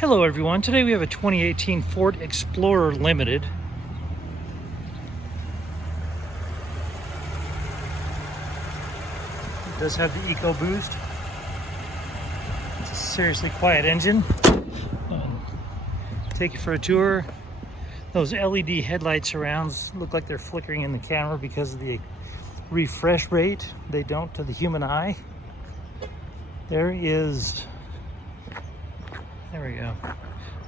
Hello everyone, today we have a 2018 Ford Explorer Limited. It does have the EcoBoost. It's a seriously quiet engine. Take you for a tour. Those LED headlight surrounds look like they're flickering in the camera because of the refresh rate. They don't to the human eye. There we go.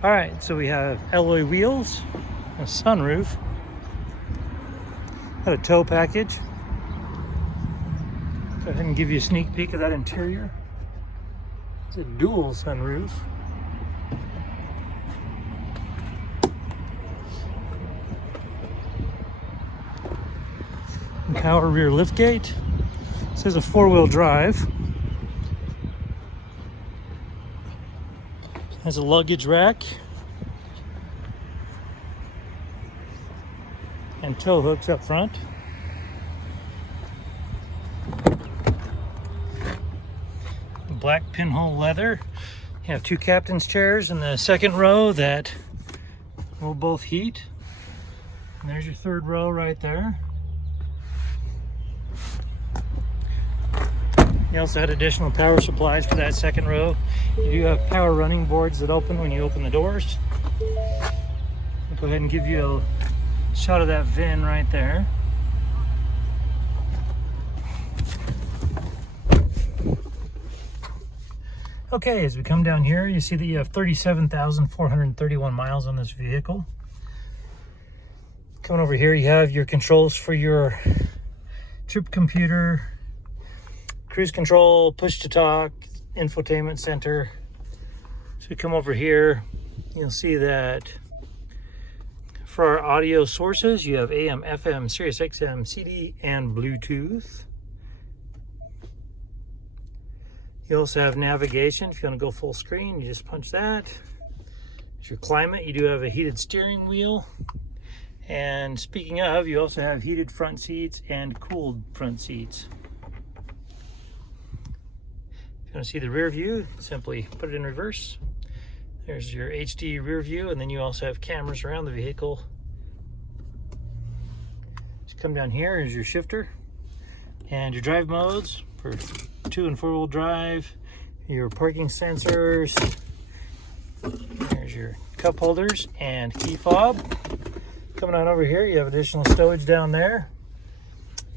All right, so we have alloy wheels, a sunroof, got a tow package. Go ahead and give you a sneak peek of that interior. It's a dual sunroof. Power rear liftgate. This is a four-wheel drive. Has a luggage rack and tow hooks up front. Black pinhole leather. You have two captain's chairs in the second row that will both heat. And there's your third row right there. You also had additional power supplies for that second row. You do have power running boards that open when you open the doors. I'll go ahead and give you a shot of that VIN right there. Okay, as we come down here, you see that you have 37,431 miles on this vehicle. Coming over here, you have your controls for your trip computer, cruise control, push to talk, infotainment center. So we come over here, you'll see that for our audio sources, you have AM, FM, Sirius XM, CD, and Bluetooth. You also have navigation. If you want to go full screen, you just punch that. It's your climate. You do have a heated steering wheel. And speaking of, you also have heated front seats and cooled front seats. If you want to see the rear view, simply put it in reverse. There's your HD rear view, and then you also have cameras around the vehicle. Just come down here, here's your shifter and your drive modes for 2- and 4-wheel drive, your parking sensors. There's your cup holders and key fob. Coming on over here, you have additional stowage down there.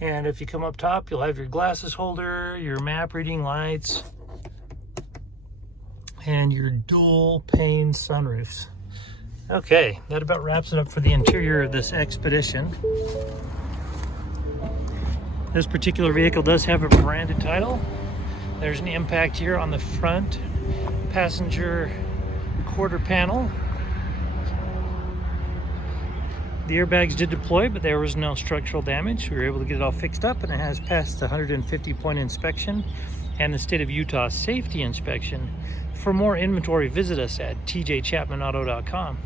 And if you come up top, you'll have your glasses holder, your map reading lights, and your dual pane sunroofs. Okay, that about wraps it up for the interior of this Expedition. This particular vehicle does have a branded title. There's an impact here on the front passenger quarter panel. The airbags did deploy, but there was no structural damage. We were able to get it all fixed up, and it has passed the 150-point inspection and the state of Utah safety inspection. For more inventory, visit us at tjchapmanauto.com.